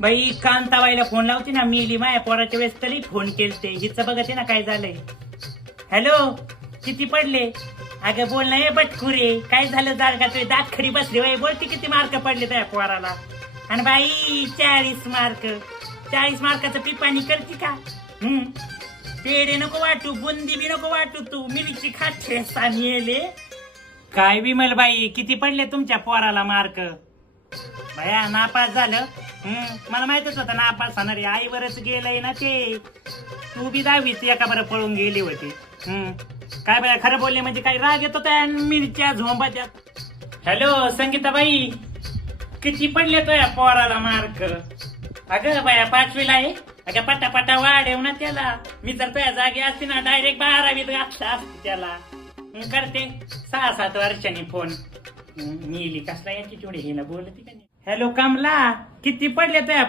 बाई कांताबाईला फोन लावते ना, मेली माया पोराच्या वेळेस तरी फोन केलते. हिचं बघते ना काय झालंय. हॅलो, किती पडले? अगं बोल ना, ये बटकुरे, काय झालं? जाडगाचं दात खडी बसली बाई, बोलते किती मार्क पडले त्या पोराला? आणि बाई 40 मार्क. 40 मार्काचं पिपाणी करते का? पेढे नको वाटू, बुंदी बी नको वाटू, तू मिरची खाते सामीले. काय विमल बाई, किती पडले तुमच्या पोराला मार्क? भया नापास झालं. मला माहितच होतं नापास होणार आहे. आईवरच गेलंय ना ते. तू बी 10वीत एका बरं पळून गेली होती. काय बाया, खरं बोलले म्हणजे काय राग येतो त्या मिरच्या झोंबाच्या. हॅलो संगीताबाई, किती पडले तो या पोराला मार्क? अगं बाया 5वीला आहे. अगं पटापटा वाढेव ना त्याला. मी तर तुझ्या जागी असते ना, डायरेक्ट 12वीत घातला असते त्याला. करते 6-7 वर्षांनी फोन. नीली कसला याची चिवडी हिला बोलती का नाही? हॅलो कमला, किती पडले त्या